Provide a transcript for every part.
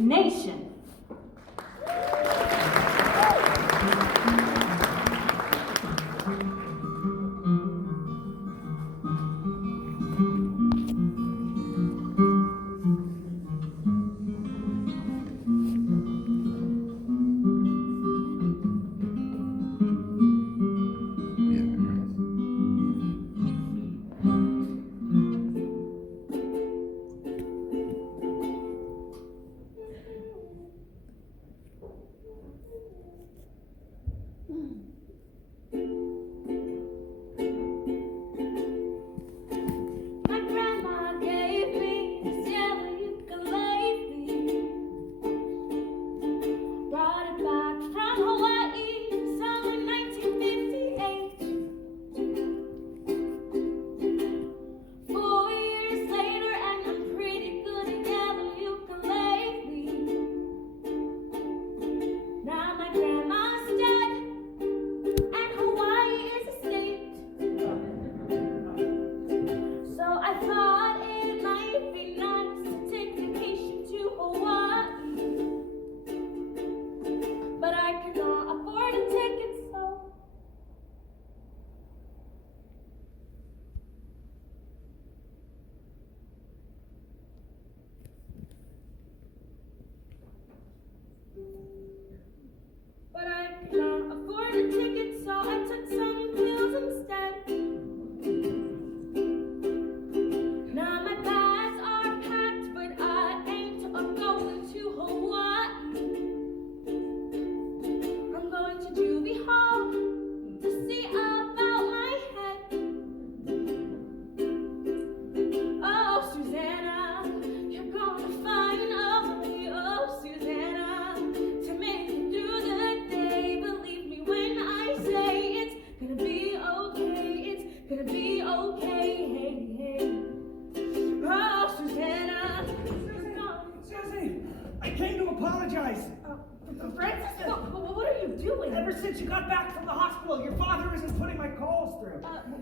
nation.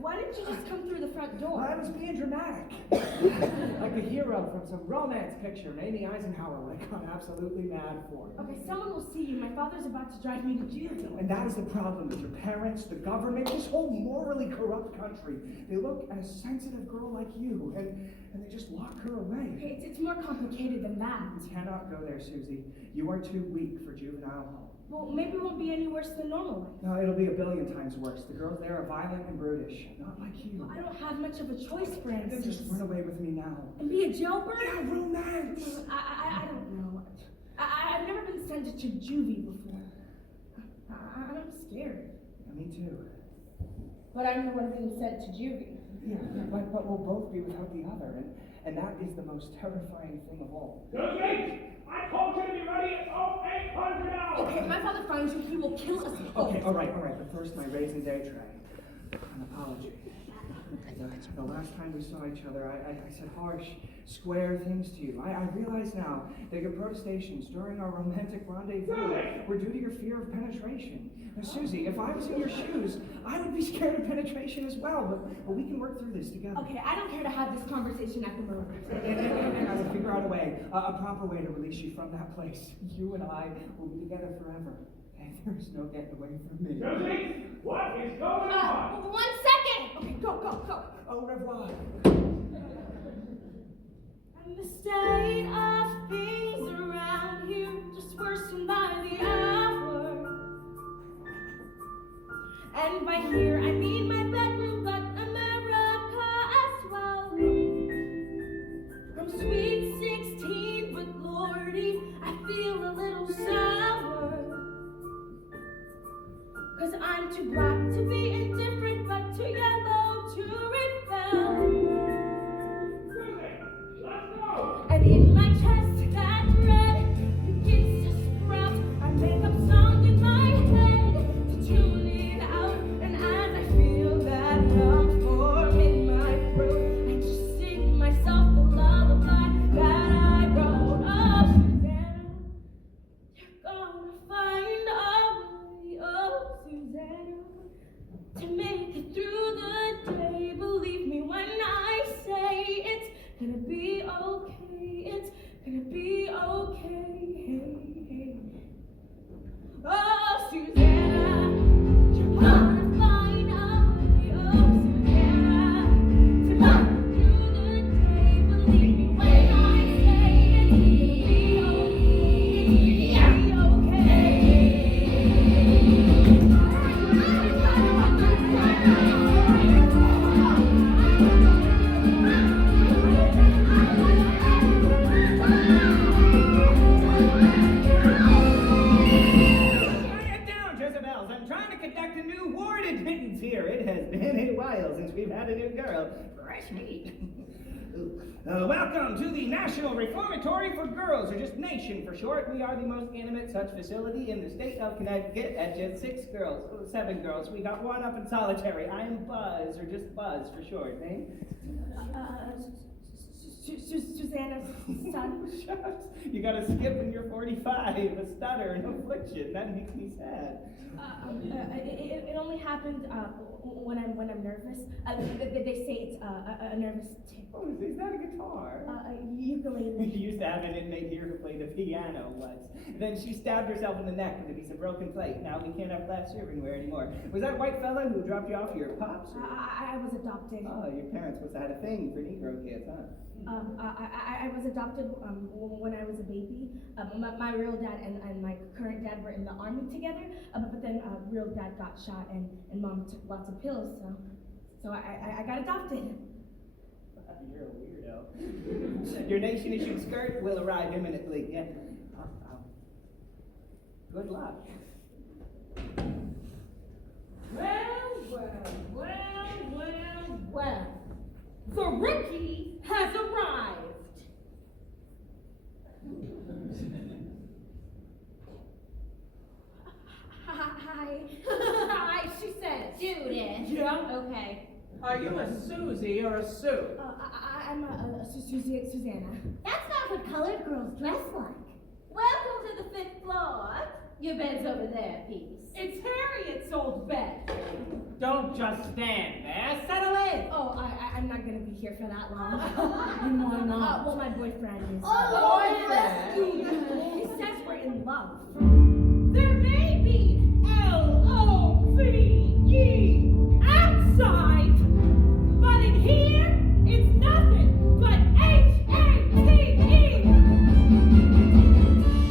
Why didn't you just come through the front door? I was being dramatic. Like the hero from some romance picture, Amy Eisenhower, what I got absolutely mad for. Okay, someone will see you. My father's about to drive me to jail. And that is the problem with your parents, the government, this whole morally corrupt country. They look at a sensitive girl like you, and they just lock her away. Okay, it's more complicated than that. You cannot go there, Susie. You are too weak for juvenile hall. Well, maybe it won't be any worse than normal life. No, it'll be a billion times worse. The girls there are violent and brutish, not like you. Well, I don't have much of a choice, Francis. Then just run away with me now. And be a jailbird? Yeah, romance! I don't know. I've never been sent to juvie before. I'm scared. Yeah, me too. But I'm the one being sent to juvie. Yeah, but we'll both be without the other, and that is the most terrifying thing of all. Susie! I told you to be ready at 800 hours! Okay, if my father finds you, he will kill us both. Okay, all right, but first my raisin day tray. An apology. The last time we saw each other, I said harsh, square things to you. I realize now that your protestations during our romantic rendezvous were due to your fear of penetration. Now, Susie, if I was in your shoes, I would be scared of penetration as well, but we can work through this together. Okay, I don't care to have this conversation at the moment. And I will figure out a way, a proper way to release you from that place. You and I will be together forever. And there's no getting away from me. Susie, what is going on? 1 second! Okay, go. Au revoir. And the state of things around here just worsen by the hour. And by here I mean my bedroom, but America as well. I'm sweet 16, but Lordy, I feel a little sour. 'Cause I'm too black to be indifferent, but too yellow to rebel. Susie, let's go! And in my chest that been a while since we've had a new girl. Fresh meat. Welcome to the National Reformatory for Girls, or just NATION for short. We are the most intimate such facility in the state of Connecticut at just 7 girls. We got one up in solitary. I am Buzz, or just Buzz for short. Name? Susannah's son. Shucks. You got a skip when you're 45, a stutter, an affliction. That makes me sad. It only happened when I'm nervous. They say it's a nervous tick. Oh, is that a guitar? Ukulele. We used to have an inmate here who played the piano once. Then she stabbed herself in the neck with a piece of broken plate. Now we can't have glass silverware anymore. Was that white fella who dropped you off your pops? I was adopted. Oh, your parents must have had a thing for Negro kids, huh? I was adopted when I was a baby. My real dad and my current dad were in the army together, but then real dad got shot and mom took lots of pills, so I got adopted. You're a weirdo. Your nation-issued skirt will arrive imminently. Yeah. Good luck. Well. The rookie has arrived. Hi. Hi, she said. Judith. Yeah? Okay. Are you a Susie or a Sue? I'm Susannah. That's not what colored girls dress like. Welcome to the 5th floor. Your bed's over there, Peace. It's Harriet's old bed. Don't just stand there. Settle in. Oh, I'm not gonna be here for that long. Why not? Well, my boyfriend is. Boyfriend? He says we're in love. There may be LOVE outside, but in here, it's nothing but HATE.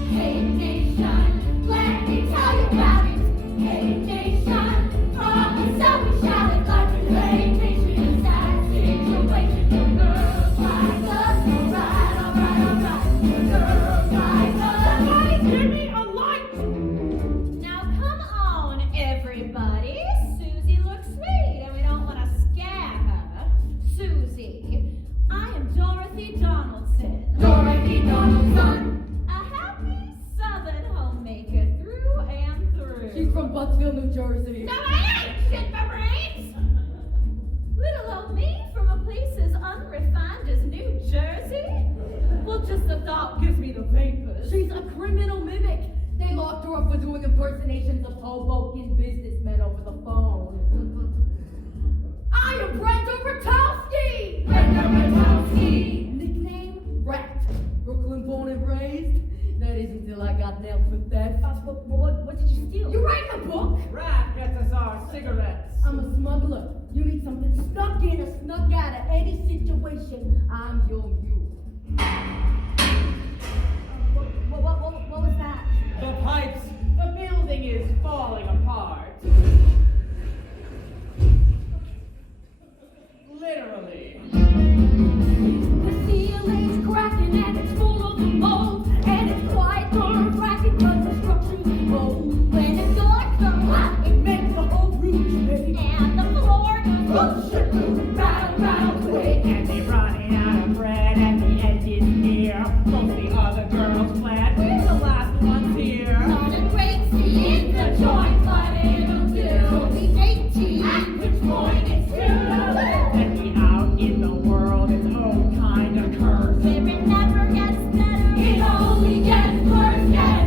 Hey nation, let me tell you about it. Hey nation, promise that we shall it like a great nation in sad situation. The girls like us, alright. The girls like us. Somebody give me a light. Now come on, everybody. Susie looks sweet, and we don't want to scare her. Susie, I am Dorothy Donaldson. Dorothy Donaldson. A happy Southern homemaker through and through. She's from Buttsville, New Jersey. No, I ain't shit my brains! Little old me from a place as unrefined as New Jersey? Well, just the thought gives me the vapors. She's a criminal mimic. They locked her up for doing impersonations of Hoboken businessmen over the phone. I am Brenda Ratowski! Nickname? Rat. Brooklyn born and raised. That is until I got nailed for theft. What did you steal? You write a book? Rat gets us our cigarettes. I'm a smuggler. You need something snuck in or snuck out of any situation. I'm your mule. What was that? The pipes. The building is falling apart. Literally. The ceiling's cracking and it's full of mold, and it's quite nerve-wracking 'cause the structure's old. When the door comes out, it makes the whole room shake, And the floor goes shivering round quick. And they running out of bread and the end is near. Most the other girls fled. We're the last ones here. on a great sea in the joint, but it'll do. Be 18, at which point it's due. And we out in the world, it's all kind of cursed. Where it never gets better, It only gets worse. Hey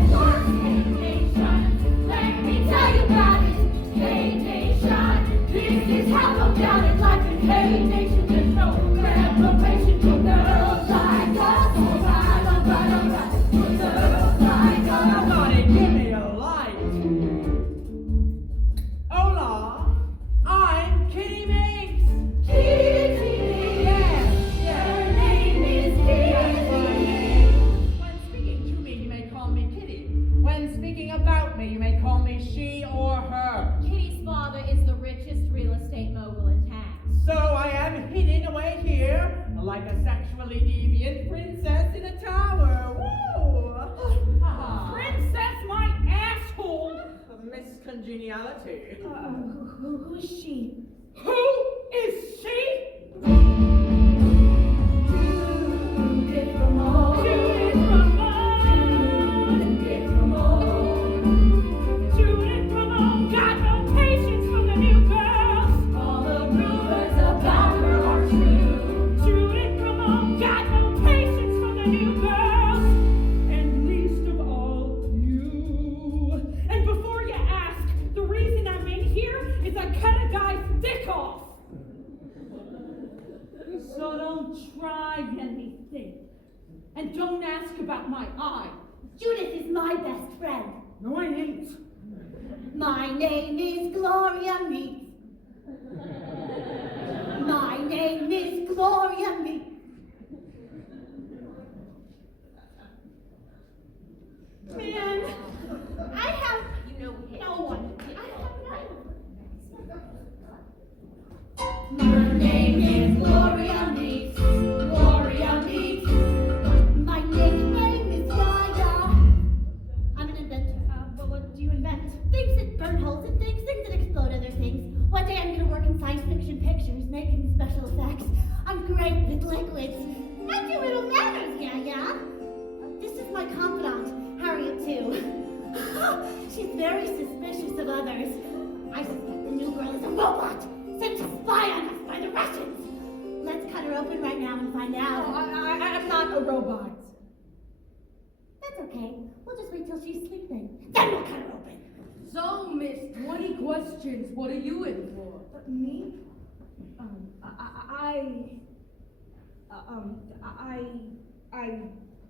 nation, let me tell you about it. Hey nation, This is how come down in life in Hey Nation. There's no reparation for girls like us. Alright. For girls like us. Somebody give me a light. Hola, I'm Kitty Minx. Kitty, Her name is That's my Kitty. name. When speaking to me, you may call me Kitty. When speaking about me, you may call me she or her. Kitty's father is the richest real estate mogul in town. So I am hidden away here like a sexually deviant princess in a tower. Woo! Princess, my asshole. Miss Congeniality. Who is she? Who Hi. Judith is my best friend. No, I ain't. My name is Gloria Meeks. My name is Gloria Meeks. Man, I have no one. I have no one. My name is Gloria Meeks. Gloria Meeks. My nickname is Yaya. I'm an inventor. But what do you invent? Things that burn holes in things, things that explode other things. One day I'm gonna work in science fiction pictures, making special effects. I'm great with liquids. I do little manners, Yaya. This is my confidant, Harriet, too. She's very suspicious of others. I suspect the new girl is a robot, sent to spy on us by the Russians. Let's cut her open right now and find out. I'm not a robot. That's okay. We'll just wait till she's sleeping. Then we'll cut her open. So, Miss 20 Questions, what are you in for? Me? I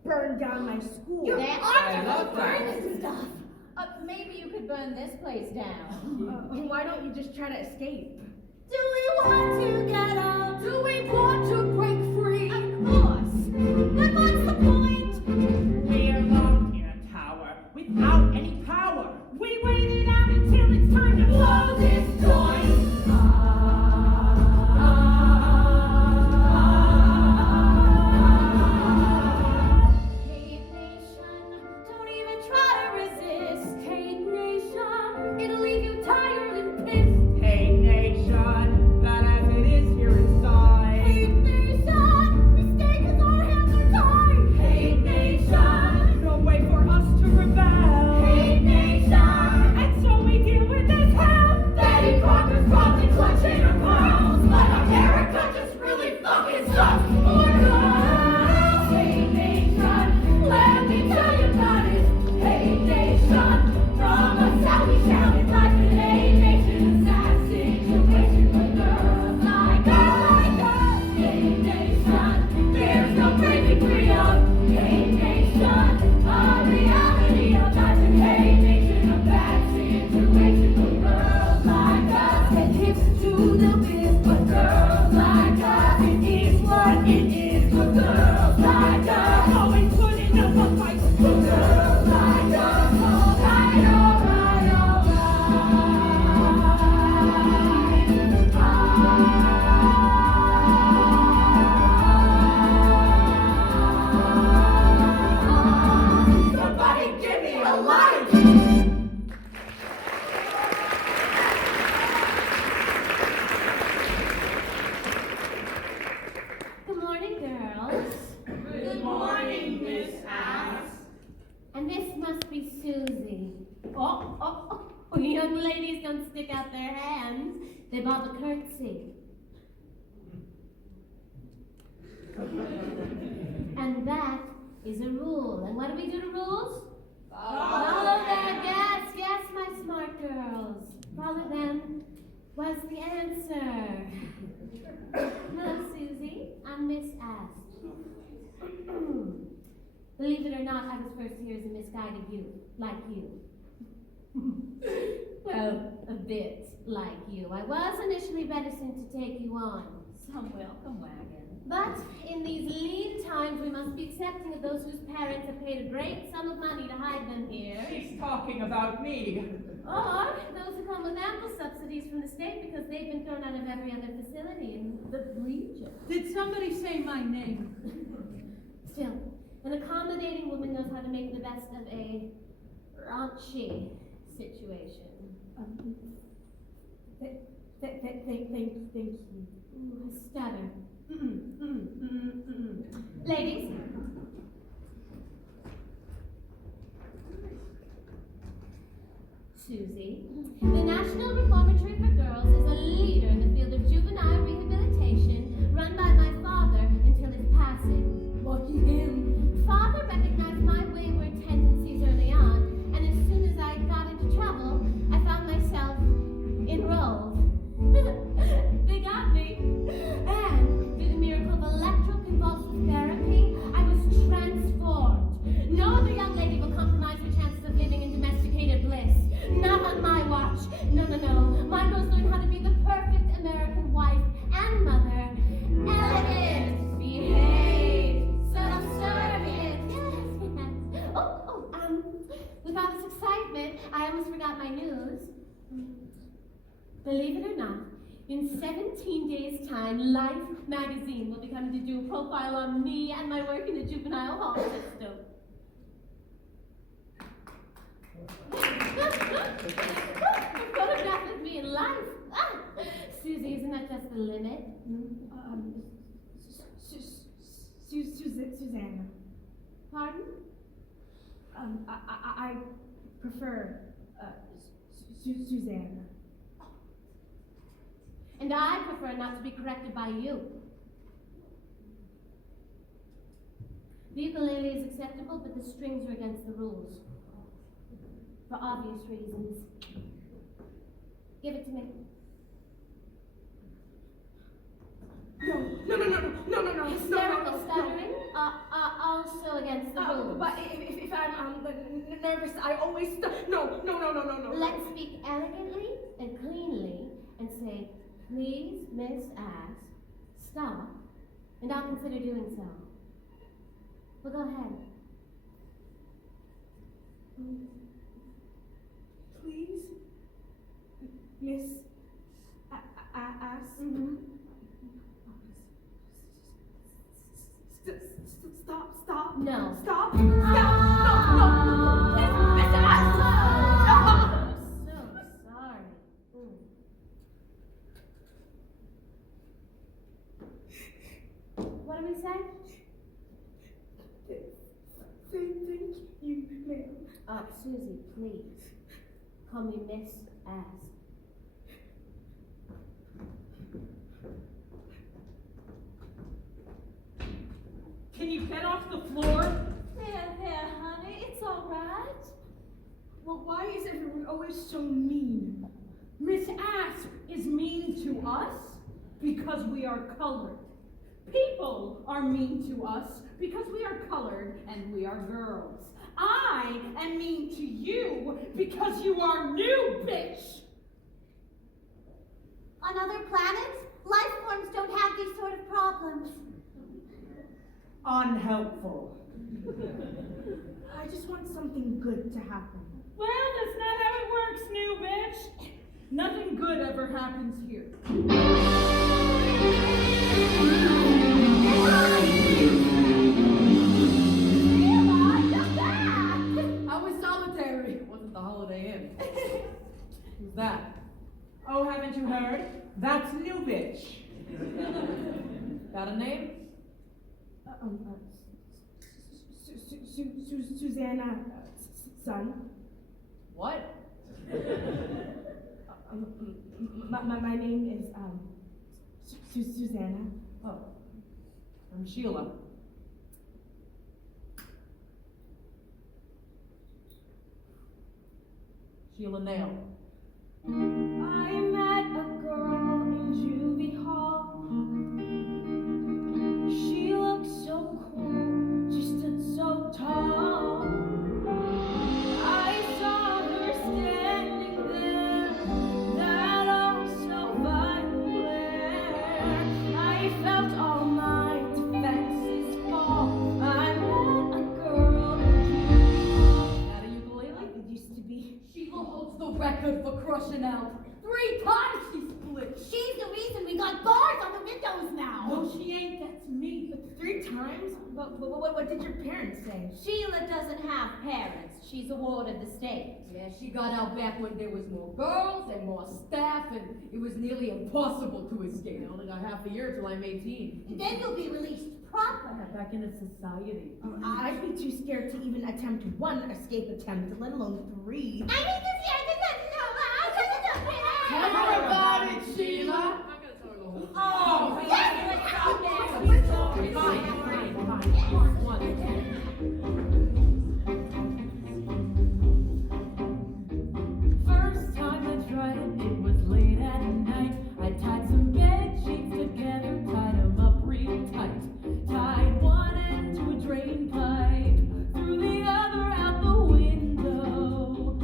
burned down my school. Your That's arms right. are burning stuff. Maybe you could burn this place down. Why don't you just try to escape? Do we want to get out? Do we want to break free? Of course. But what's the point? We're locked in a tower without any power. We waited out until it's time to blow this joint. Hate Nation, don't even try to resist. Hate Nation, it'll leave you tired and pissed. Hey nation, that as it is here inside. Hate Nation, mistake us, our hands are tied. Hate Nation, No way for us to rebel. Hate Nation, And so we deal with this hell. Betty Crocker's probably clutching her pearls, but America just really fucking sucks. More girls. Hate Nation, let me tell you about it. Hate Nation, from us how we shouted like an Hate Nation, a sad situation for girls like us. Hate Nation, there's no breaking free of Hate Nation, a reality of life in Hate Nation, a bad situation for girls like us. And hips to the biz, but girls like us, it is what it is for girls like us. Always putting up a fight For girls like us, alright, alright, alright. Somebody give me a light. Good morning, girls. Good morning, Miss Ass. And this must be Susie. Oh, young ladies don't stick out their hands. They bob a curtsy. And that is a rule. And what do we do to rules? Follow them. Yes, my smart girls. Follow them. What's the answer? Hello, Susie. I'm Miss Ass. Believe it or not, I was first here as a misguided youth, like you. Well, a bit like you. I was initially reticent to take you on. Some welcome wagon. But in these lean times, we must be accepting of those whose parents have paid a great sum of money to hide them here. She's talking about me. Or those who come with ample subsidies from the state because they've been thrown out of every other facility in the region. Did somebody say my name? Still, an accommodating woman knows how to make the best of a raunchy situation. Thank you. Ooh, a stutter. Ladies. Susie, the National Reformatory for Girls is a leader in the field of juvenile rehabilitation run by my father until his passing. Lucky him. Father recognized my wayward tendencies early on, and as soon as I got into trouble, I found myself enrolled. They got me. And through the miracle of electroconvulsive therapy, I was transformed. No Not on my watch. No. My girls learn how to be the perfect American wife and mother. Elegant, behaved, subservient. Yes. With all this excitement, I almost forgot my news. Believe it or not, in 17 days' time, Life magazine will be coming to do a profile on me and my work in the juvenile hall system. A photograph of me in life. Susie, isn't that just the limit? Susannah. Pardon? I prefer Susannah. And I prefer not to be corrected by you. The ukulele is acceptable, but the strings are against the rules. For obvious reasons. Give it to me. No. Hysterical stuttering, also against the rules. But if I'm nervous, I always no. Let's speak elegantly and cleanly and say, please, Miss Ass, stop, and I'll consider doing so. Well, go ahead. Please, Miss Ass. Stop. No. Stop. No. Miss Ass. Stop. I'm so sorry. What do we say? Thank you, ma'am. Susie, please. Call me Miss Ass. Can you get off the floor? There, honey, it's all right. Well, why is everyone always so mean? Miss Asp is mean to us because we are colored. People are mean to us because we are colored and we are girls. I am mean to you because you are new, bitch! On other planets, life forms don't have these sort of problems. Unhelpful. I just want something good to happen. Well, that's not how it works, new bitch. Nothing good ever happens here. I was solitary. Wasn't the Holiday Inn. Who's that? Oh, haven't you heard? That's new bitch. Got a name? Susannah, son. What? My name is Susannah. Oh. I'm Sheila. Sheila Nail. I met a girl in juvie hall. She looked so cool, she stood so tall. I saw her standing there, that oh so violent glare. I felt all my defenses fall. I met a girl in juvie hall. Got a ukulele? It used to be. Sheila holds the record for crushing out. 3 times she split. She's the reason we got bars on the windows now. No, she ain't. That's me. 3 times? What did your parents say? Sheila doesn't have parents. She's a ward of the state. Yeah, she got out back when there was more girls and more staff, and it was nearly impossible to escape. I only got half a year till I'm 18. Then you'll be released proper. Back into society. I'd be too scared to even attempt 1 escape attempt, let alone 3. I need to see. I think that's Tell her about it, Sheila. I'm not gonna tell her the whole thing. Oh, Fine. One. First time I tried it was late at night. I tied some bed sheets together, tied them up real tight. Tied one end to a drain pipe, threw the other out the window.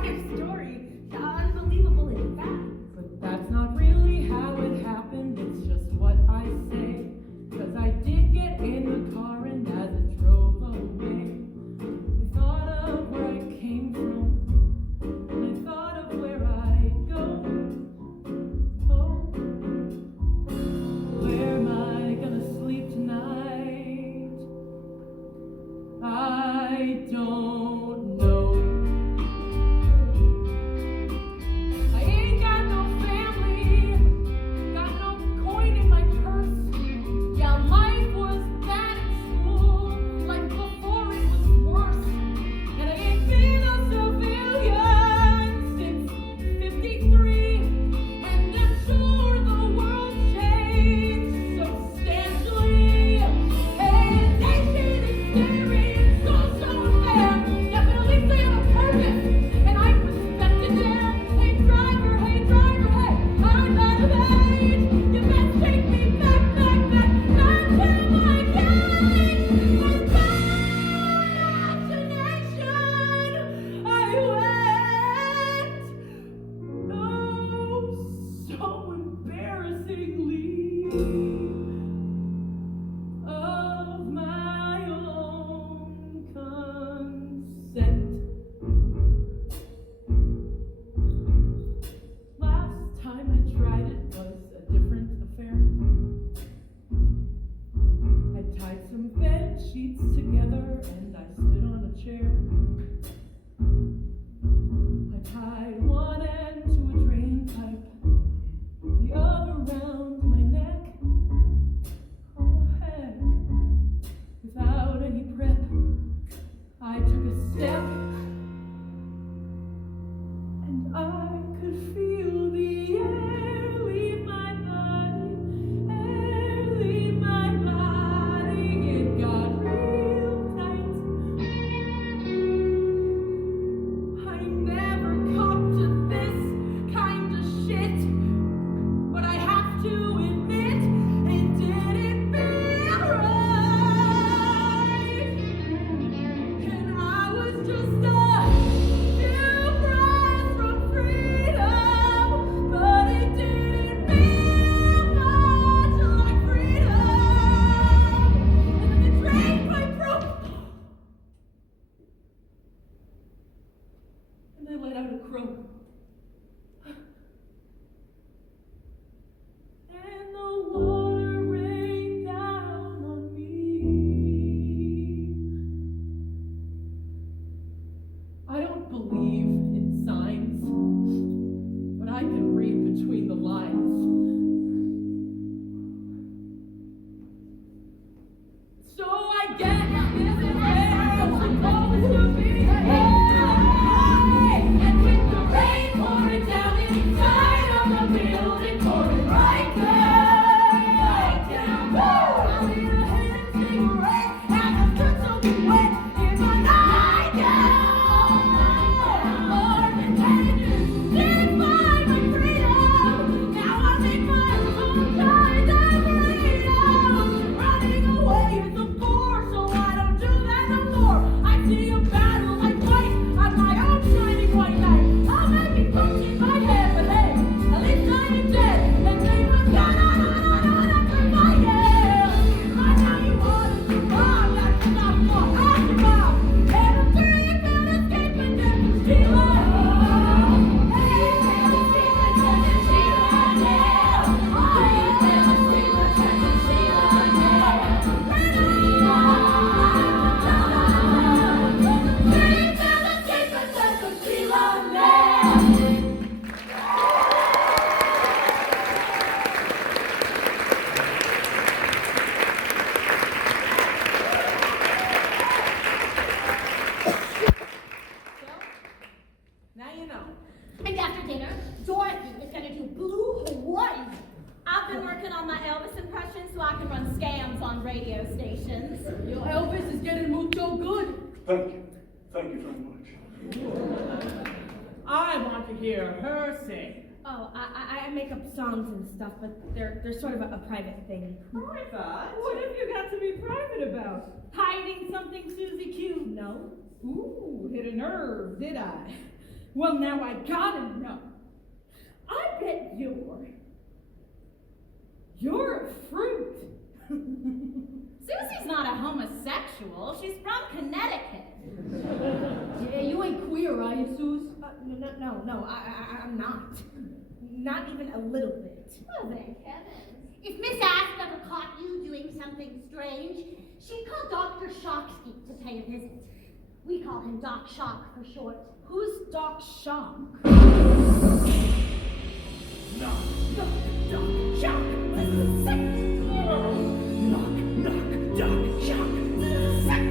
entire story. Unbelievable in fact. But that's not really how it happened, it's just what I say. 'Cause I did get in the car and as it drove away, I thought of where I came from, and I thought of where I'd go. Oh, where am I gonna sleep tonight? I don't know. I ain't got no family, got no coin in my purse. Yeah, life was bad at school, like before it was worse. And I ain't been a civilian since '53. And I'm sure the world's changed substantially. And nation is scary, so unfair. Yeah, but at least they have a purpose, and I respect it there. Hey driver, hey, I'm not of age. You best take me back to my cage. My imagination, I went. Oh, so embarrassingly of my own consent. Last time I tried it was a different affair. I tied some bed sheets together and I stood on a chair. I tied one end to a drain pipe, the other round my neck. Oh heck, without any prep, I took a step, and I could feel the air leave my body, air leave my body. It got real tight. I never copped to this kind of shit, but I have to admit it didn't feel right. And I was just a few breaths from freedom, but it didn't feel much like freedom. And then the drain pipe broke, and I let out a croak. And the water rained down on me. I don't believe in signs, but I can read between the lines. So I guess this is where I'm supposed to be. And with the rain pouring down inside of the building, pouring right down. I lit a hand cigarette and the skirts will be wet in my nightgown. Lord, the tenders did find my freedom. Now I'm in my own kind of freedom. Running away is a bore, so I don't do that no more. I see a battle, I fight on my own shining white knight. I'll make it punch in my head, but hey, at least I ain't dead. And they must on after my head. I know you wanted to rob, that's not what I survived. And I'm free and can't escape and death is Sheila. Hey, can't escape and death is Sheila now. Hey, can't escape and death is Sheila now. Free, can't escape and death is Sheila now. Now you know. And after dinner, Dorothy is gonna do Blue Hawaii. I've been working on my Elvis impression so I can run scams on radio stations. Your Elvis is getting mucho good. Thank you. Thank you very much. I want to hear her sing. Oh, I make up songs and stuff, but they're sort of a private thing. Private? What have you got to be private about? Hiding something, Susie Q? No? Ooh, hit a nerve, did I? Well, now I gotta know. I bet you're a fruit. Susie's not a homosexual. She's from Connecticut. Yeah, you ain't queer, are you, Sus? No, I'm not. Not even a little bit. Well, thank heavens. If Miss Asp ever caught you doing something strange, she'd call Dr. Shocksky to pay a visit. We call him Doc Shock for short. Who's Doc Shock? Knock, Doc, Shock, this is sick. Knock, Doc, Shock, this is sick.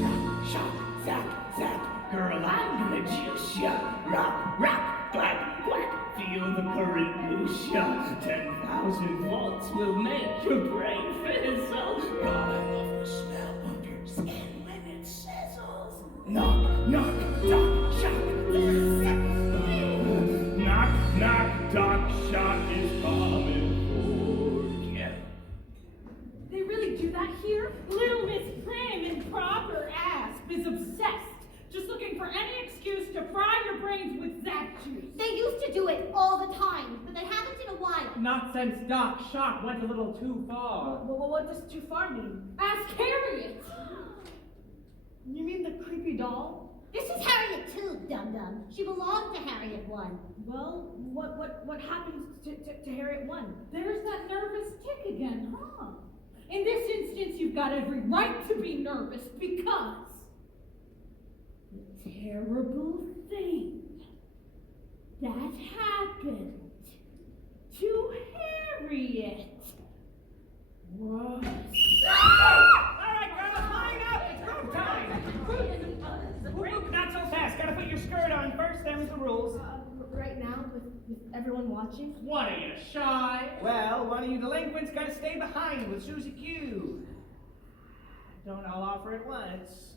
Knock, shock, zap, zap. Girl, I'm gonna juice ya. Rock, clap, feel the current loose ya. 10,000 volts will make your brain fizzle. God, I love the smell of your skin when it sizzles. Knock, Doc, Shock, this is sick. Knock, Doc, Shock is coming for you. They really do that here? Little Miss Prim in proper Asp is obsessed, just looking for any excuse to fry your brains with zap juice. They used to do it all the time, but they haven't in a while. Not since Doc Shock went a little too far. Well, what does too far mean? Ask Harriet. You mean the creepy doll? This is Harriet too, dum-dum. She belonged to Harriet 1. Well, what happened to Harriet 1? There's that nervous tick again, huh? In this instance, you've got every right to be nervous because the terrible thing that happened to Harriet was... Alright, girls, line up! It's group time! Not so fast. Gotta put your skirt on first, them's the rules. Right now, with everyone watching? What are you, shy? Well, one of you delinquents gotta stay behind with Susie Q. Don't all offer at once.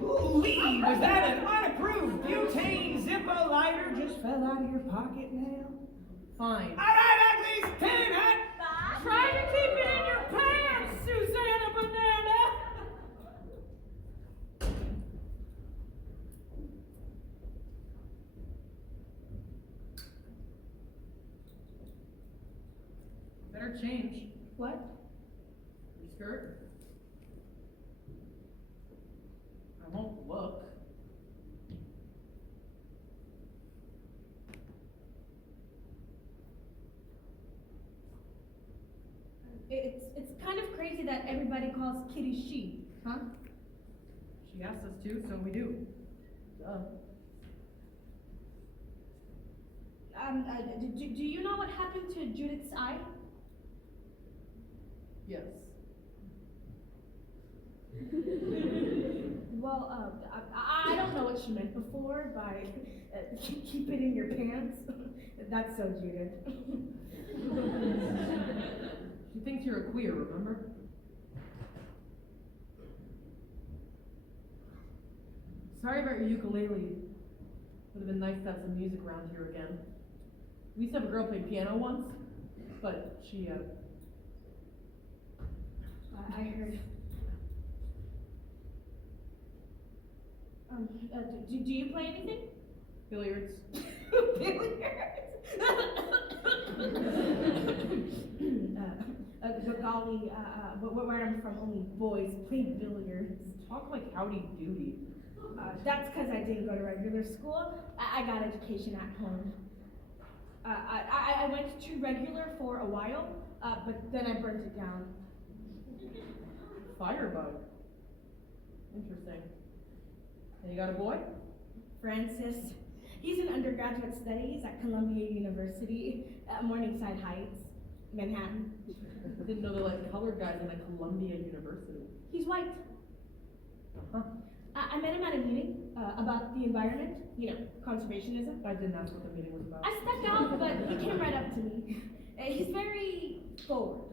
Ooh-wee! Was that an unapproved butane Zippo lighter just fell out of your pocket now? Fine. Alright, uglies! 10 hut! Try to keep it in your pants, Susannah Banana! Better change. What? Your skirt. I won't look. It's kind of crazy that everybody calls Kitty she, huh? She asked us to, so we do. Duh. Do you know what happened to Judith's eye? Yes. Well, I don't know what she meant before by keep it in your pants. That's so Judith. She thinks you're a queer, remember? Sorry about your ukulele. Would have been nice to have some music around here again. We used to have a girl play piano once, but she, I heard. Do you play anything? billiards. Golly, where I'm from, only boys play billiards. Talk like howdy doody. That's because I didn't go to regular school. I got education at home. I went to regular for a while, but then I burnt it down. Firebug. Interesting. And you got a boy? Francis. He's in undergraduate studies at Columbia University, Morningside Heights, Manhattan. Didn't know they let colored guys in at Columbia University. He's white. Huh. I met him at a meeting about the environment, conservationism. I didn't ask what the meeting was about. I stuck out, but he came right up to me. He's very forward,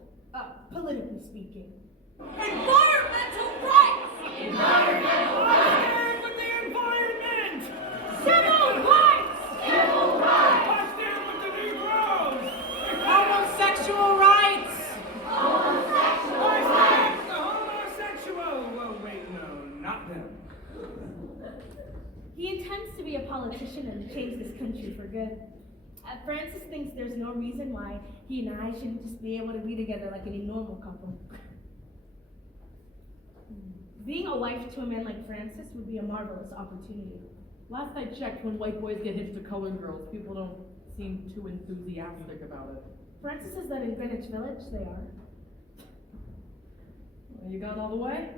politically speaking. Environmental rights! Environmental rights! Stand with the environment! Civil rights! Civil rights! I stand with the Negroes! Homosexual rights! Homosexual I stand rights! with the homosexual! Well, wait, no, not them. He intends to be a politician. to change this country for good. Francis thinks there's no reason why he and I shouldn't just be able to be together like any normal couple. Being a wife to a man like Francis would be a marvelous opportunity. Last I checked, when white boys get hitched to colored girls, people don't seem too enthusiastic about it. Francis says that in Greenwich Village they are. Well, you gone all the way?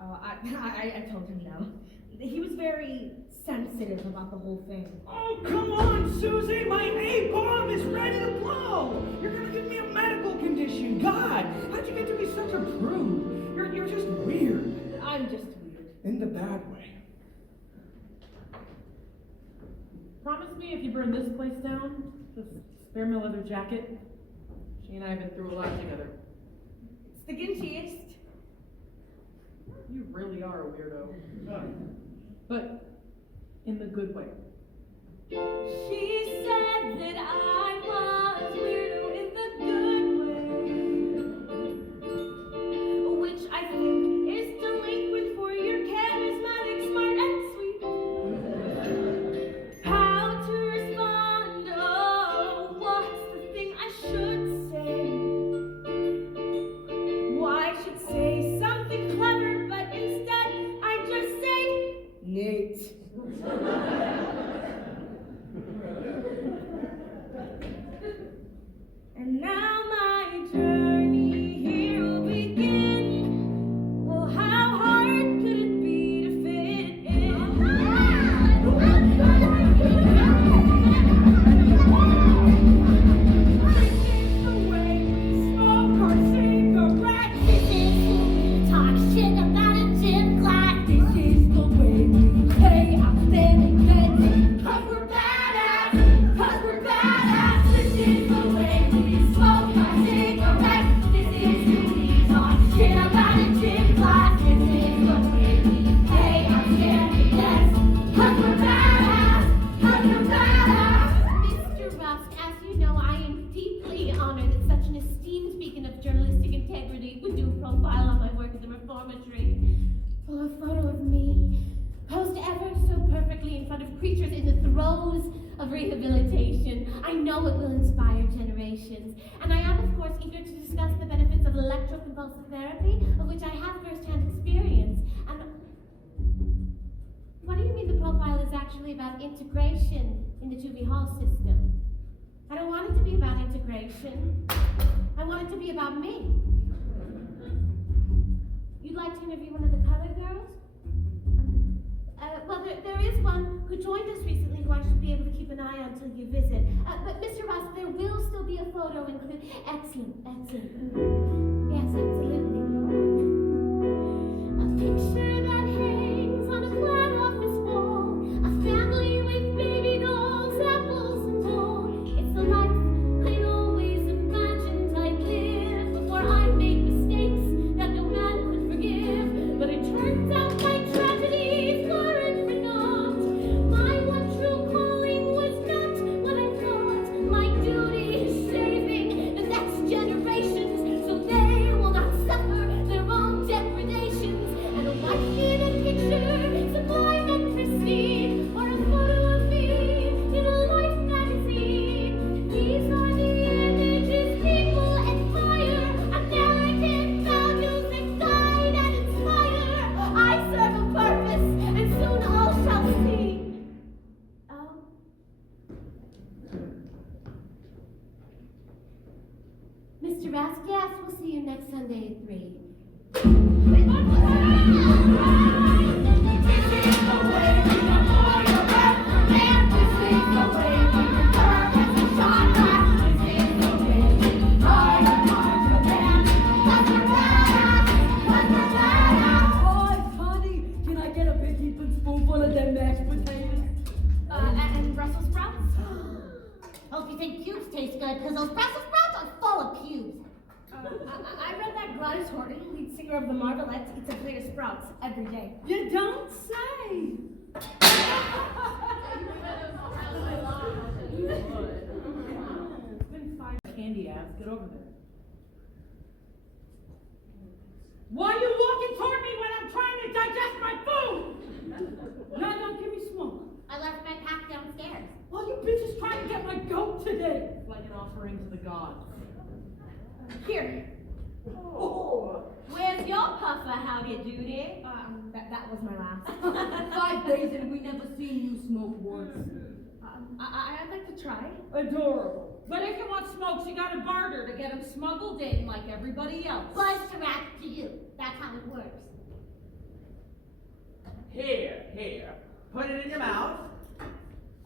I told him no. He was very sensitive about the whole thing. Oh, come on, Susie! My A-bomb is ready to blow! You're gonna give me a medical condition! God! How'd you get to be such a prude? You're just weird. I'm just weird. In the bad way. Promise me if you burn this place down, just spare me a leather jacket. She and I have been through a lot together. It's the ginchiest. You really are a weirdo. But in the good way. She said that I was weirdo in the good way, which I think is delinquent for your charismatic, smart, and sweet. How to respond? Oh, what's the thing I should say? Why I should say something clever, but instead I just say Nate. And now my journey here will begin. Oh, how hard could it be to fit in? I changed the way we smoke our cigarettes. This is the way we talk shit about a gym class. This is the way we pay outstanding debts. 'Cause we're badass, 'cause we're badass. This is the way we smoke our cigarettes. This is who we talk shit about in gym class. This is the way we pay outstanding debts. 'Cause we're badass, 'cause we're badass. Mr. Rusk, as you know, I am deeply honored that such an esteemed beacon of journalistic integrity would do a profile on my work at the reformatory. For a photo of me, posed ever so perfectly in front of creatures in the throes of rehabilitation. I know it will inspire generations. And I am, of course, eager to discuss the benefits of electroconvulsive therapy, of which I have first-hand experience. And what do you mean the profile is actually about integration in the Juvie Hall system? I don't want it to be about integration. I want it to be about me. You'd like to interview one of the colored girls? Well, there is one who joined us recently who I should be able to keep an eye on until you visit. But Mr. Ross, there will still be a photo included. Excellent, excellent. Yes, absolutely. A picture that hangs on a flat office wall. A family with baby dolls, apples and more. It's the life I'd always imagined I'd live before I made mistakes that no man could forgive. But it turns out my tragedies weren't for naught. My one true calling was not what I thought. My duty is saving the next generations so they will not suffer their own depredations. And a wife in a picture, sublime and pristine, or a photo of me in a Life magazine. These are the images people admire. American values that guide and inspire. I serve a purpose, and soon all shall see. Oh. Mr. Rask, yes, we'll see you next Sunday at 3. Honey, can I get a big heaping spoonful of them mashed potatoes? And Brussels sprouts? Hope you think pubes taste good, because those Brussels sprouts are full of pubes. I read that Gladys Horton, lead singer of the Marvelettes, eats a plate of sprouts every day. You don't say. It's been 5 candy ass. Get over there. Why are you walking toward me when I'm trying to digest my food? No, don't give me smoke. I left my pack downstairs. bitches trying to get my goat today. Like an offering to the gods. Here. Where's your puffer, howdy doody? That was my last. 5 days and we never seen you smoke once. I'd like to try. Adorable. But if you want smokes, you gotta barter to get them smuggled in like everybody else. Buzz to rat to you. That's how it works. Here. Put it in your mouth.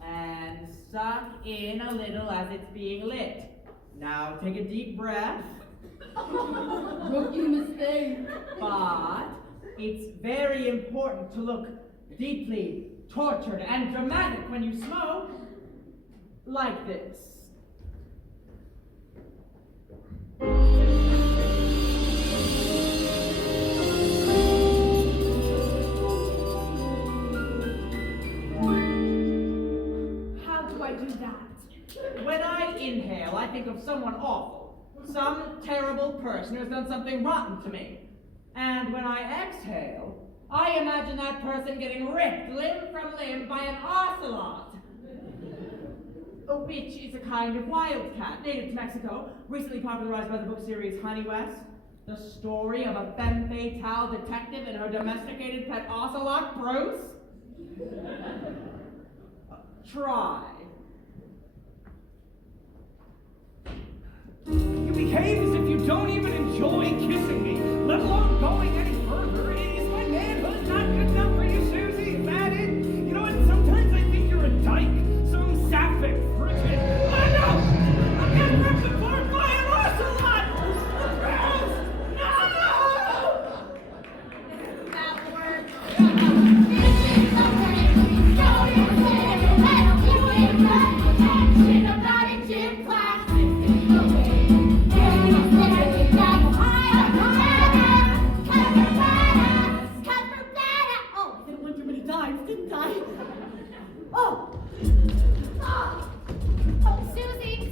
And suck in a little as it's being lit. Now take a deep breath. Rookie mistake. But it's very important to look deeply tortured and dramatic when you smoke. Like this. How do I do that? When I inhale, I think of someone awful. Some terrible person who's done something rotten to me. And when I exhale, I imagine that person getting ripped limb from limb by an ocelot. Which is a kind of wildcat native to Mexico, recently popularized by the book series Honey West. The story of a femme fatale detective and her domesticated pet ocelot, Bruce. Try. You behave as if you don't even enjoy kissing me, let alone going any further. Is my manhood not good enough for you, Susie? Is that it? You know what? Sometimes I think you're a dyke, some sapphic, frigid. Oh no! I'm getting ripped apart by an ocelot! Gross! No! That works.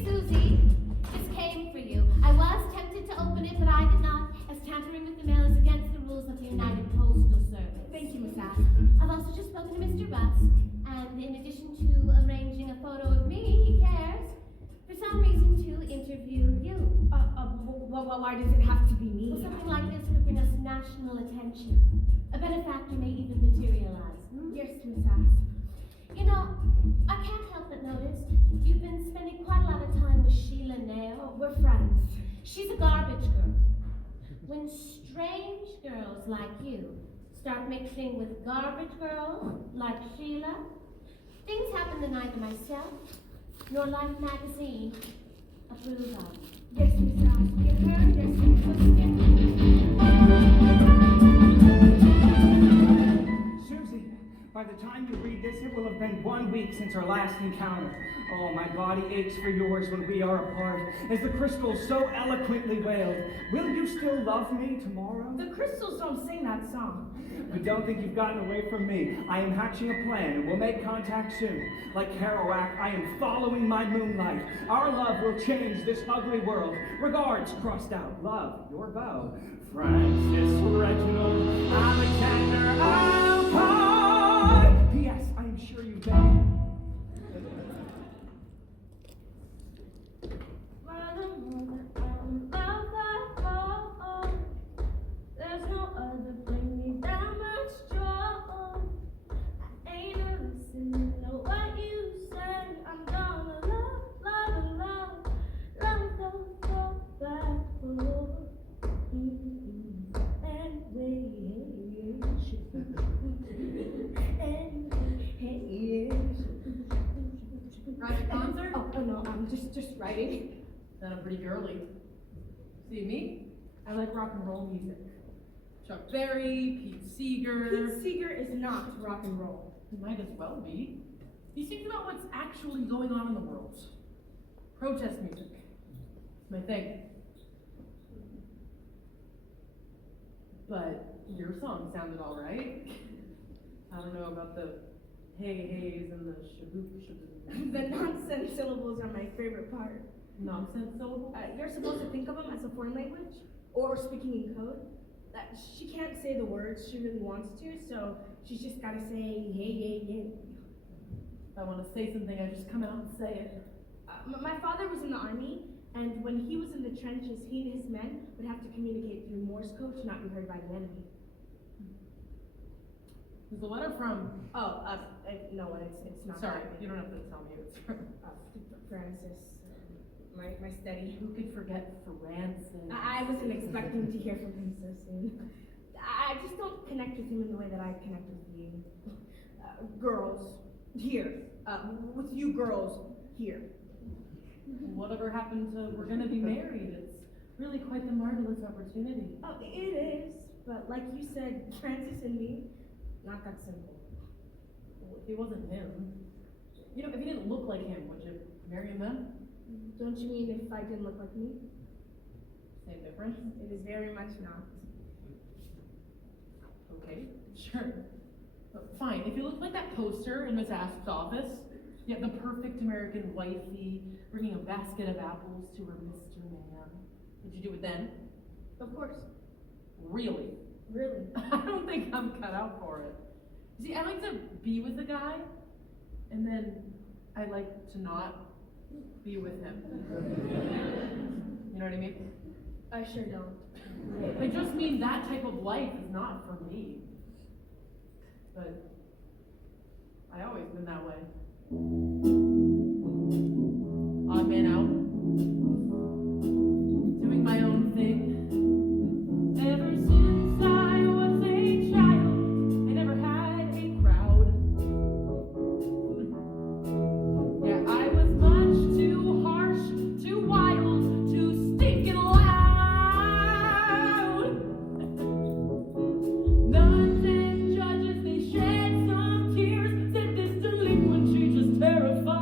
Susie, this came for you. I was tempted to open it, but I did not, as tampering with the mail is against the rules of the United Postal Service. Thank you, Miss Ash. I've also just spoken to Mr. Russ, and in addition to arranging a photo of me, he cares, for some reason, to interview you. Why does it have to be me? Well, something like this would bring us national attention. A benefactor may even materialize. Yes, Miss Ash. You know, I can't help but notice you've been spending quite a lot of time with Sheila now. Oh, we're friends. She's a garbage girl. When strange girls like you start mixing with garbage girls like Sheila, things happen that neither myself nor Life magazine approve of. Yes, Miss Ash. You're very Susie, by the time you read this, it will have been 1 week since our last encounter. Oh, my body aches for yours when we are apart. As the crystals so eloquently wailed, will you still love me tomorrow? The crystals don't sing that song. But don't think you've gotten away from me. I am hatching a plan, and we'll make contact soon. Like Kerouac, I am following my moonlight. Our love will change this ugly world. Regards, crossed out. Love, your beau. Francis Reginald Alexander Alpine. P.S. I am sure you've been. There's no other bring me that much joy. I ain't listening to what you say. I'm gonna love, don't go back for and Private concert? Oh no, I'm just writing. Then I'm pretty girly. See me? I like rock and roll music. Chuck Berry, Pete Seeger. Pete Seeger is not rock and roll. He might as well be. He sings about what's actually going on in the world. Protest music. It's my thing. But your song sounded all right. I don't know about the hey-hays and the shaboop. The nonsense syllables are my favorite part. Nonsense syllable? You're supposed to think of them as a foreign language or speaking in code. She can't say the words she really wants to, so she's just gotta say hey, hey, hey. If I want to say something, I just come out and say it. My father was in the army, and when he was in the trenches, he and his men would have to communicate through Morse code to not be heard by the enemy. Who's the letter from? Oh, no, it's not. Sorry, that. you don't have to tell me who it's from. Francis, my steady. Who could forget Francis? I wasn't expecting to hear from him so soon. I just don't connect with him in the way that I connect with you. Girls, here. With you girls, here. Whatever happened to we're gonna be married? It's really quite the marvelous opportunity. Oh, it is. But like you said, Francis and me, not that simple. Well, if he wasn't him, you know, if he didn't look like him, would you marry him then? Don't you mean if I didn't look like me? Same difference? It is very much not. Okay, sure. But fine, if you looked like that poster in Miss Asp's office, yeah, the perfect American wifey, bringing a basket of apples to her Mr. Man, would you do it then? Of course. Really? Really. I don't think I'm cut out for it. See, I like to be with a guy, and then I like to not be with him. You know what I mean? I sure don't. I just mean that type of life is not for me. But I always been that way. Odd man out. Doing my own thing. Ever since I was a child, I never had a crowd. Yeah, I was much too harsh, too wild, too stinking loud. Nuns and judges, they shed some tears, said this delinquent, she just terrified.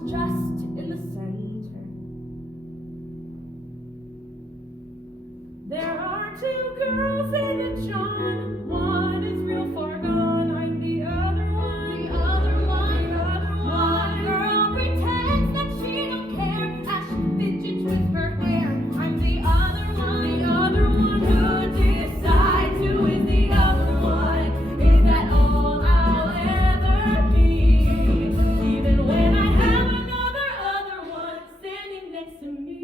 just in the center. There are two girls in the John. One is real far gone. I'm the other one. The other one. The other One one. girl pretends that she don't care as she fidgets with her hair. I'm the other one. The other one. Who decides who is the other one? Is that all I'll ever be? Even when I have another other one standing next to me.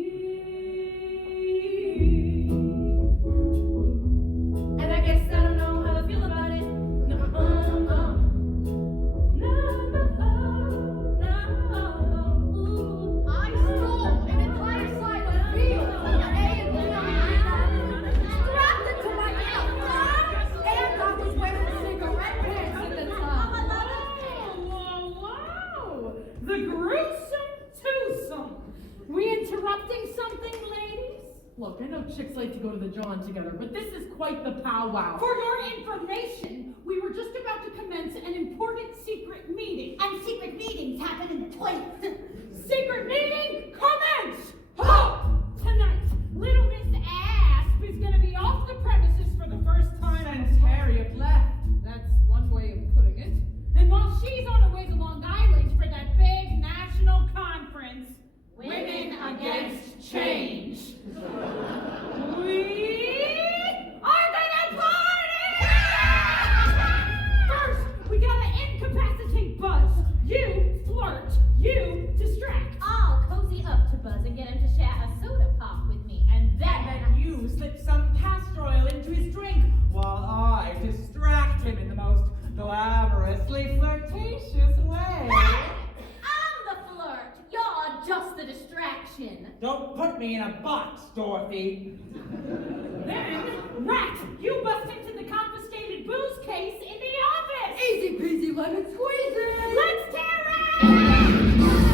And I guess I don't know how to feel about it. No, no. I stole an entire side of field from the A&E, strapped it to my hip, and I was wearing cigarette pants at the time. Wow. The gruesome twosome. We interrupting something, ladies? Look, I know chicks like to go to the John together, but this is quite the powwow. For your information, we were just about to commence an important secret meeting. And secret meetings happen in the toilet. Secret meeting, commence! Halt! Tonight, little Miss Asp is gonna be off the premises for the first time. Since Harriet left. That's one way of putting it. And while she's on her way to Long Island for that big national conference, Women Against Change, we are gonna party! First, we gotta incapacitate Buzz. You flirt, you distract. I'll cozy up to Buzz and get him to share a soda pop with me, and And then you slip some castor oil into his drink while I distract him in the most glamorously flirtatious way. I'm the flirt. You're just the distraction. Don't put me in a box, Dorothy. Then, Rat, you bust into the confiscated booze case in the office. Easy peasy lemon squeezy. Let's tear it!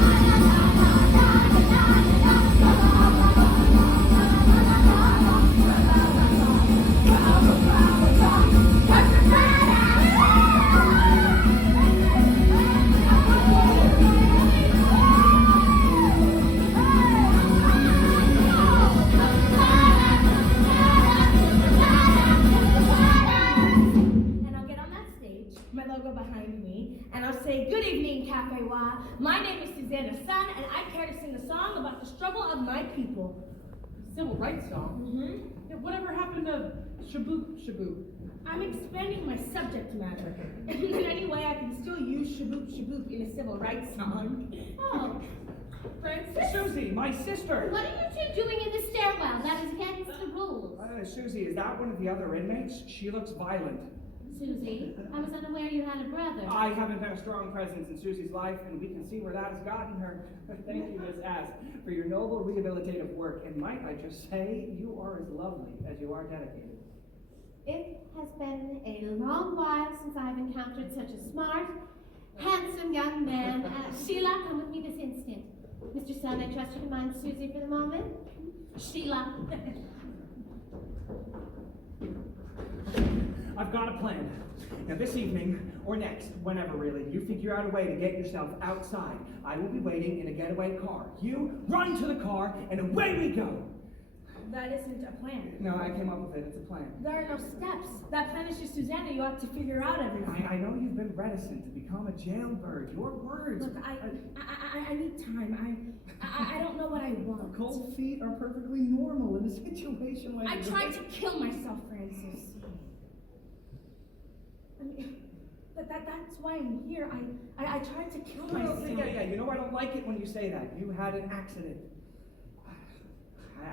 And I'll get on that stage, my logo behind me, and I'll say, "Good evening, Cafe Wa. My name is Susannah Sun, and I'm here to sing a song about the struggle of my people." Civil rights song. Mm-hmm. Yeah, whatever happened to shaboop shaboop? I'm expanding my subject matter. And in any way I can still use shaboop shaboop in a civil rights song. Oh, Francis? Susie, my sister! what are you two doing in the stairwell? That is against the rules. Susie, is that one of the other inmates? She looks violent. Susie, I was unaware you had a brother. I haven't been a strong presence in Susie's life, and we can see where that has gotten her. Thank you, Miss Asp, for your noble rehabilitative work. And might I just say, you are as lovely as you are dedicated. It has been a long while since I've encountered such a smart, handsome young man. Sheila, come with me this instant. Mr. Sun, I trust you to mind Susie for the moment. Sheila. I've got a plan. Now this evening, or next, whenever really, you figure out a way to get yourself outside. I will be waiting in a getaway car. You run to the car, and away we go. That isn't a plan. No, I came up with it. It's a plan. There are no steps. That plan is just Susannah. You have to figure out everything. I know you've been reticent to become a jailbird. Your words. Look, I need time. I don't know what I want. Cold feet are perfectly normal in a situation like I this. tried to kill myself, Francis. I mean, that's why I'm here. I tried to kill myself. Yeah. You know I don't like it when you say that. You had an accident.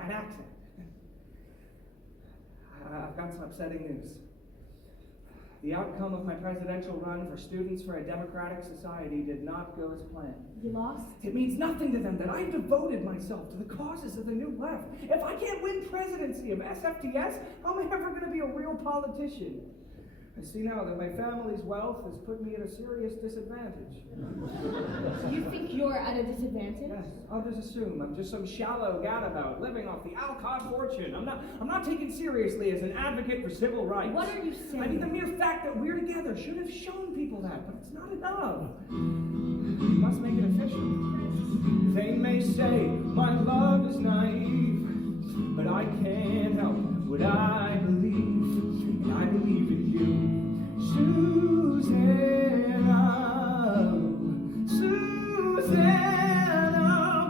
An accident. I've got some upsetting news. The outcome of my presidential run for Students for a Democratic Society did not go as planned. You lost? It means nothing to them that I've devoted myself to the causes of the new left. If I can't win presidency of SFTS, how am I ever going to be a real politician? I see now that my family's wealth has put me at a serious disadvantage. You think you're at a disadvantage? Yes, others assume I'm just some shallow gadabout living off the Alcott fortune. I'm not taken seriously as an advocate for civil rights. What are you saying? I mean, the mere fact that we're together should have shown people that, but it's not enough. We must make it official. may say my love is naive, but I can't help what I believe, and I believe in you, Susannah. Susannah,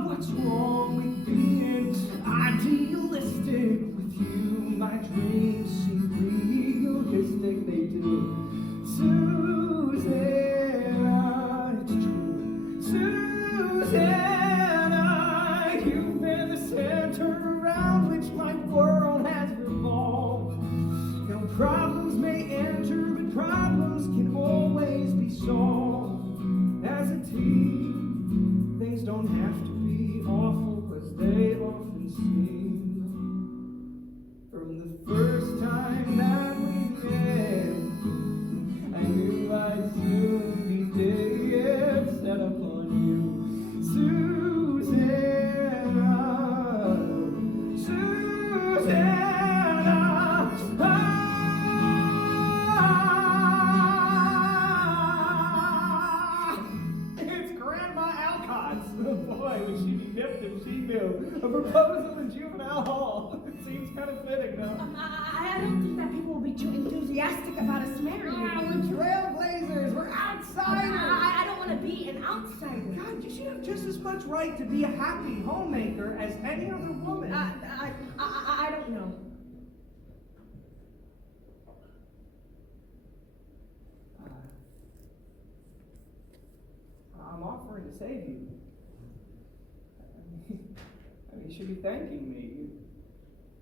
what's wrong with being idealistic with you? My dreams seem realistic, they do. Susanna, it's true. Susanna, you've been the center around which my world has revolved. Now problems may enter, but problems can always be solved. As a team, things don't have to be awful as they often seem. From the first time that we met, I knew I'd soon be dead set upon you, Susanna, Susanna. It's Grandma Alcott's. Boy, would she be nipped if she knew. A proposal in juvenile hall. It seems kind of fitting, though. I don't think that people will be too enthusiastic about us marrying. We're trailblazers. We're outsiders. I don't want to be an outsider. God, you should have just as much right to be a happy homemaker as any other woman. I don't know. I'm offering to save you. I mean, you should be thanking me.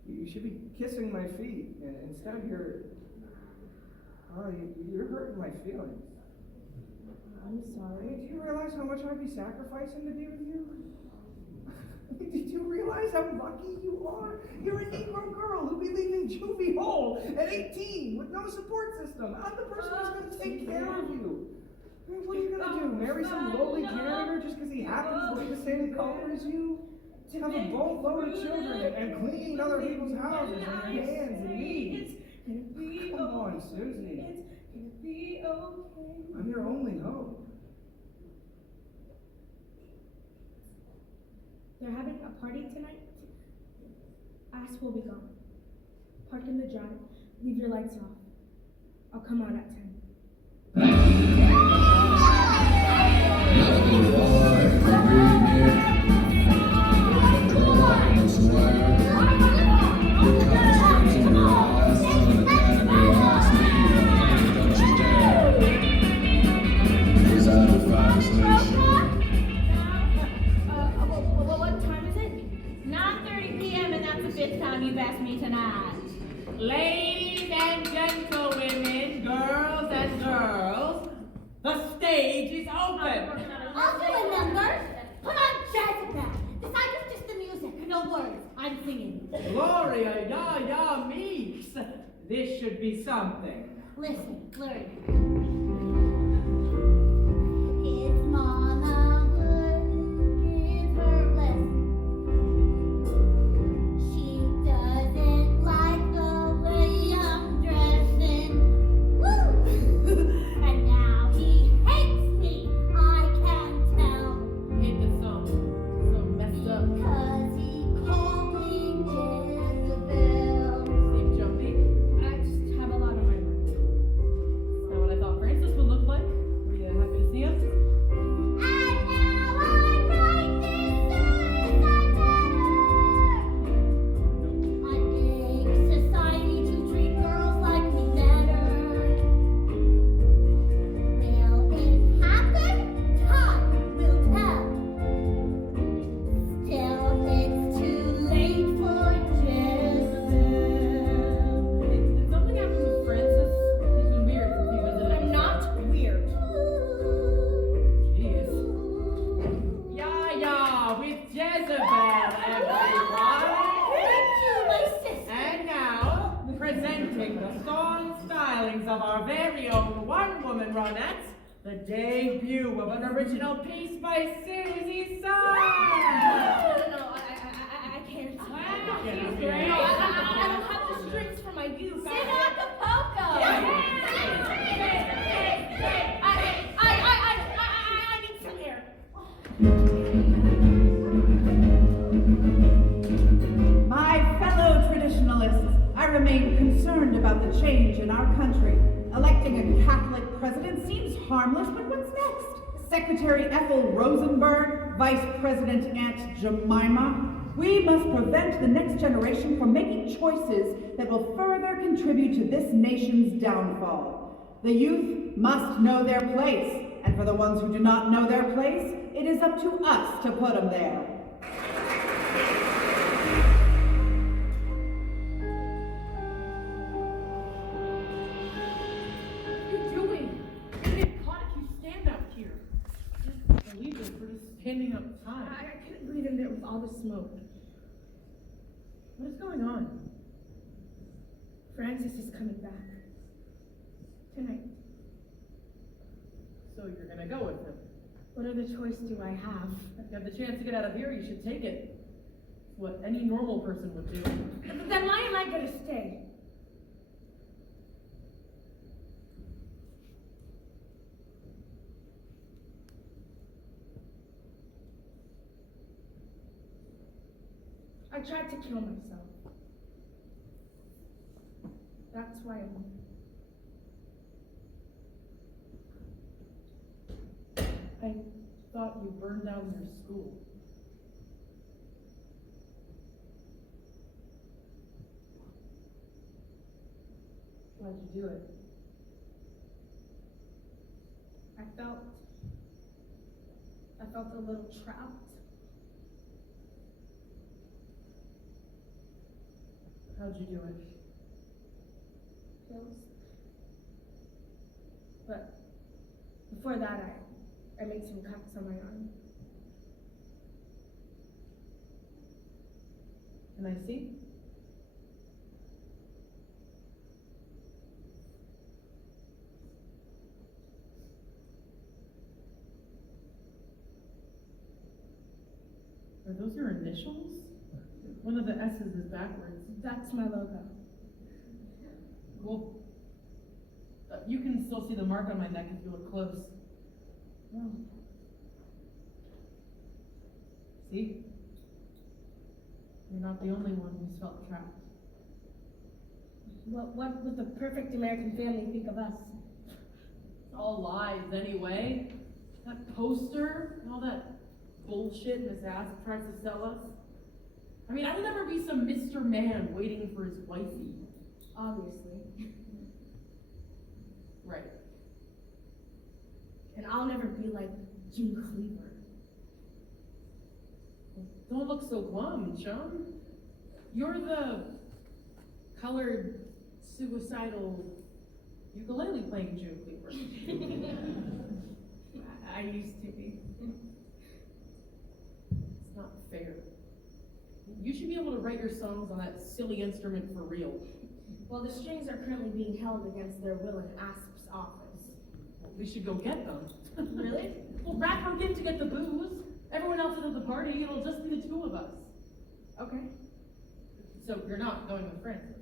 You should be kissing my feet. And instead, you're hurting my feelings. I'm sorry. Do you realize how much I'd be sacrificing to be with you? Did you realize how lucky you are? You're a Negro girl who'll be leaving juvie hole at 18 with no support system. I'm the person who's going to take care of you. I mean, what are you going to do? Marry some lowly janitor just because he happens to be the same color as you? Have a boatload of children and clean other people's houses with your hands and knees. Come on, Susie. It's gonna be okay. I'm your only hope. They're having a party tonight. Ask will be gone. Park in the drive. Leave your lights off. I'll come out at 10. What time is it? 9:30 p.m. and that's the 5th time you've asked me tonight. Ladies and gentlewomen, girls and girls, the stage is open. Also remember, put on Jezebel. The side is just the music, no words. I'm singing. Gloria, ya, Meeks. This should be something. Listen, learn. His mama wouldn't give her blessing. She doesn't like the way I'm dressing. Woo! And now he hates me, I can tell. Hate this song. So messed up. Because he called me Jezebel. Seem jumpy. I just have a lot on my mind. Is that what I thought Francis would look like? Were you happy to see us? And now I write this suicide letter. I beg society to treat girls like me better. Will it happen? Time will tell. Still, it's too late for Jezebel. Did something happen with Francis? He's been weird since he visited. I'm not weird. Jeez. Ya, with Jezebel, everyone. Thank you, my sister. And now, presenting the song stylings of our very own one-woman romance, the debut of an original piece by Susie No, I can't. Wow, No, great. I don't have the strings for my youth. Sing Acapulco. I need some air. remain concerned about the change in our country. Electing a Catholic president seems harmless, but what's next? Secretary Ethel Rosenberg, Vice President Aunt Jemima. We must prevent the next generation from making choices that will further contribute to this nation's downfall. The youth must know their place, and for the ones who do not know their place, it is up to us to put them there. Standing up time. I couldn't breathe in there with all the smoke. What is going on? Francis is coming back. Tonight. So you're gonna go with him? What other choice do I have? If you have the chance to get out of here, you should take it. It's what any normal person would do. Then why am I gonna stay? I tried to kill myself. That's why I'm here. I thought you burned down your school. Why'd you do it? I felt a little trapped. How'd you do it? Pills. But before that, I made some cuts on my arm. Can I see? Are those your initials? One of the S's is backwards. That's my logo. Cool. You can still see the mark on my neck if you look close. Oh. See? You're not the only one who's felt trapped. What would the perfect American family think of us? It's all lies anyway. That poster and all that bullshit Miss Asp tries to sell us. I mean, I would never be some Mr. Man waiting for his wifey. Obviously. Right. And I'll never be like Jim Cleaver. Don't look so glum, chum. You're the colored, suicidal, ukulele playing Jim Cleaver. I used to be. It's not fair. You should be able to write your songs on that silly instrument for real. Well, the strings are currently being held against their will in Asp's office. Well, we should go get them. Really? Well, Rat broke in to get the booze. Everyone else is at the party. It'll just be the two of us. Okay. So you're not going with Francis?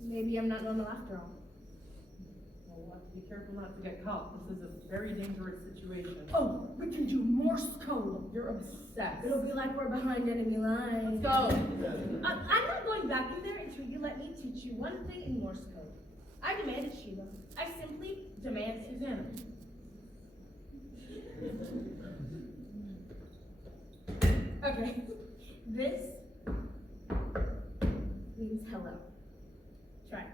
Maybe I'm not normal after all. Well, we'll have to be careful not to get caught. This is a very dangerous situation. Oh, we can do Morse code. You're obsessed. It'll be like we're behind enemy lines. Let's go. I'm not going back in there until you let me teach you one thing in Morse code. I demand it, Sheila. I simply demand it. Susannah. Okay. This means hello. Try.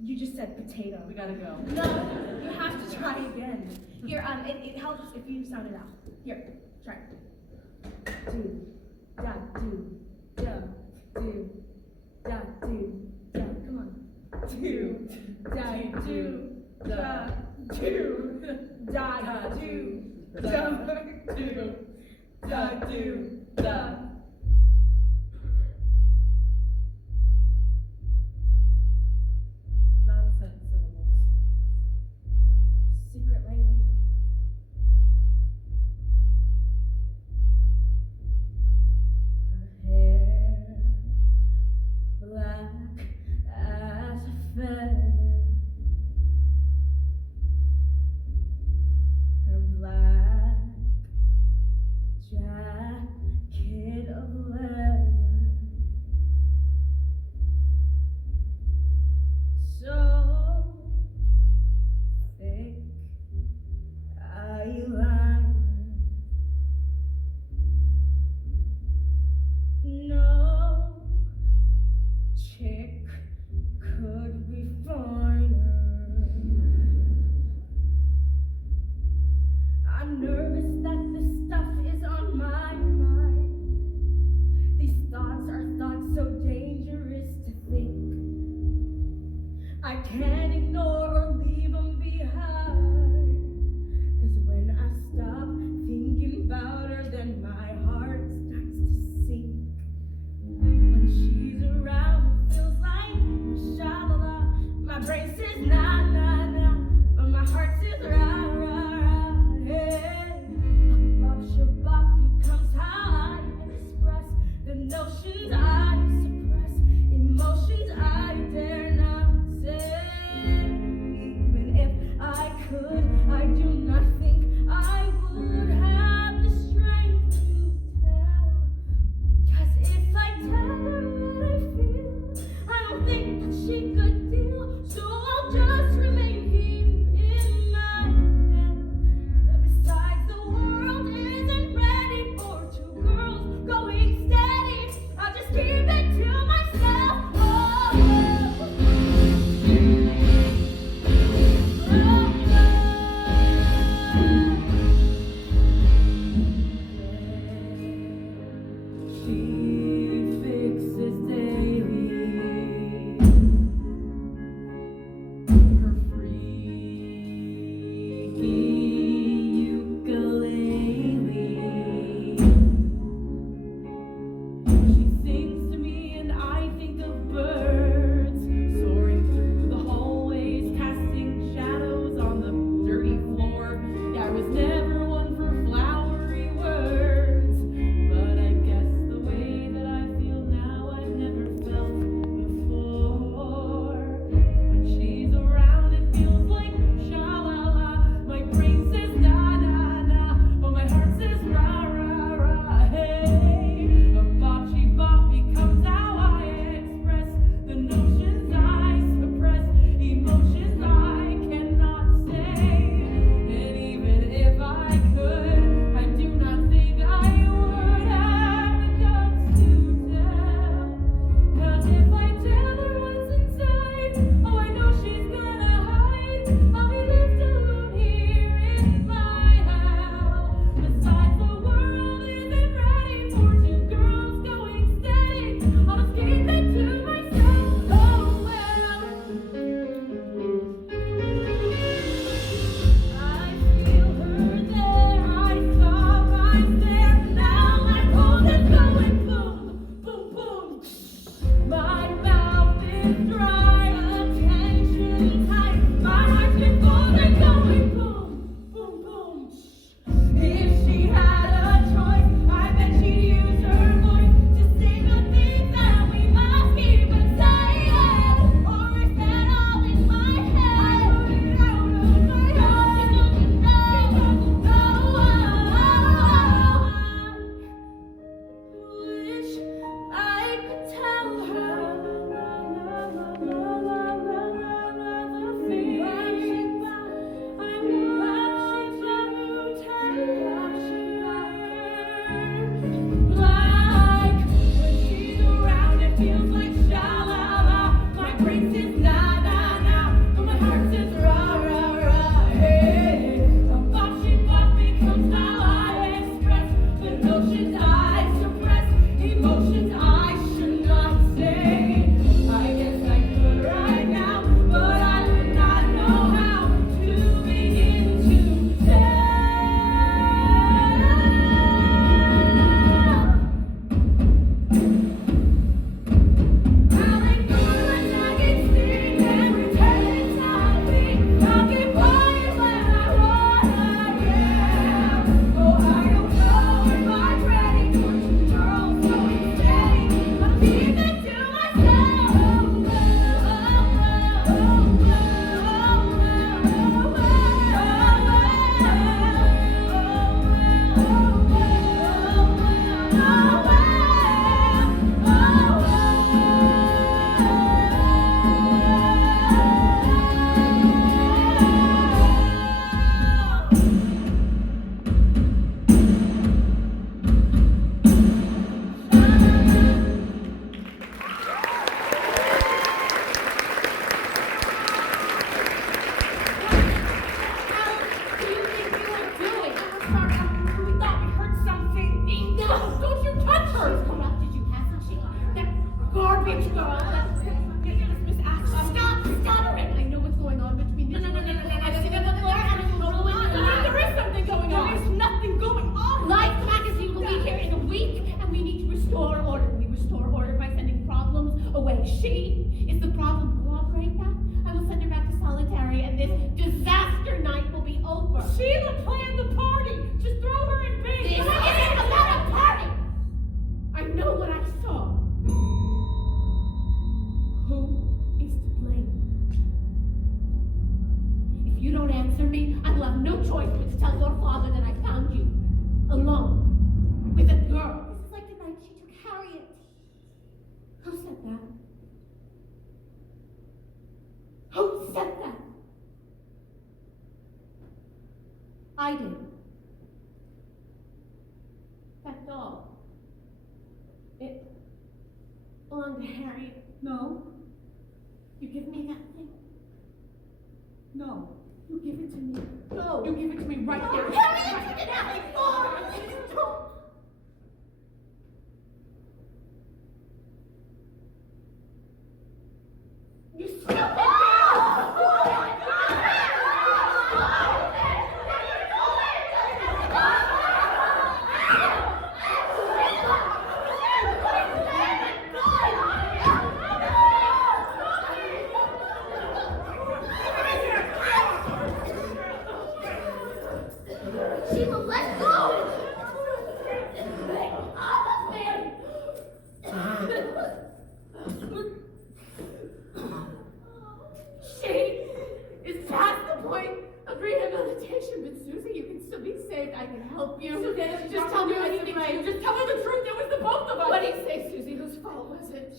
You just said potato. We gotta go. No, you have to try again. Here, it helps if you sound it out. Here, try. Do, da, do, da, do, da, do, da. Come on. Do, da, do, da, do, da, do, da, do, da, do, da. Nonsense syllables. Secret language. Her hair black as a feather. Her black I can't ignore or leave them behind. 'Cause when I stop thinking about her, then my heart starts to sink. When she's around, it feels like sha-la-la. My brain says nah, nah, nah, but my heart says rah, rah, rah. Hey, bop, shabop becomes how I express the notions I suppress, emotions I dare not say. Even if I could, I do not think I would have the strength to tell. 'Cause if I tell her what I feel, I don't think that she could deal. So I'll just remain here in my head. Besides, the world isn't ready for two girls going steady. I'll just keep it to myself. Oh, she fixes daily her freaky ukulele. She sings to me and I think of birds soaring through the hallways, casting shadows on the dirty floor. Yeah, I was never one for flowery words, but I guess the way that I feel now I've never felt before. When she's around, it feels like sha-la-la. My brain says nah, nah, nah, but my heart says rah, rah, rah. Hey, a bop-she bop becomes how I express the notions I suppress, emotions I cannot say. And even if I could, I do not think I would have the guts to tell. 'Cause if I tell her what's inside, oh, I know she's gonna hide. I'll be left alone here in my hell. Besides, the world isn't ready for two girls going steady. I'll just keep it to myself. Oh, well. I feel her there, I saw right there. Now my pulse is going boom, boom, boom. My mouth is dry, attention tight. My heart's been full and going boom, boom, boom. If she had a choice, I bet she'd use her voice to sing the things that we must keep inside. Or is that all in my head? I put it out of my head. She doesn't know. Wish I could tell her the things I want to tell her. Like when she's around, it feels like sha-la-la. My brain says nah, nah, nah, but my heart says rah, rah, rah. Hey, a bop-she bop becomes how I express the notions I suppress, emotions I should not say. I guess I could right now, but I would not know how to begin to tell. I'll ignore the nagging sting and answer me, I will have no choice but to tell your father that I found you alone with a girl. This is like the night she took Harriet. Who said that? Who said that? I did. That doll. It belonged to Harriet. No, You give me that thing? no. You give it to me. No. You give it to me right now. Harriet, you did nothing for me! You stupid Sheila, let go! She is past the point of rehabilitation, but Susie, you can still be saved. I can help you. Susannah, Just tell me what's anything the to you. right. Just tell her the truth. It was the both of us. What do you say, Susie? Whose fault was it?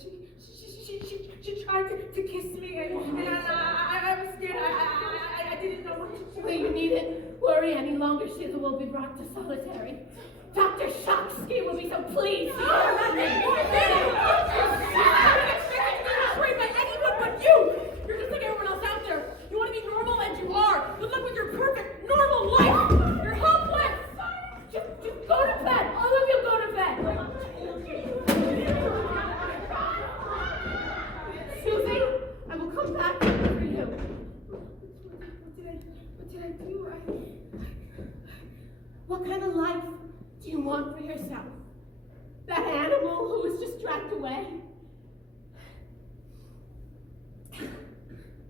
She tried to kiss me, and I was scared. I didn't know what to do. Well, you needn't worry any longer. Sheila will be brought to solitary. Dr. Shocksky will be so pleased. I'm not getting more betrayed by anyone but you. You're just like everyone else out there. You want to be normal, and you are. Good luck with your perfect normal life. You're hopeless. Just go to bed. All of you go to bed. Susie, I will come back for you. What did I do? What kind of life do you want for yourself? That animal who was just dragged away?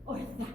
Or that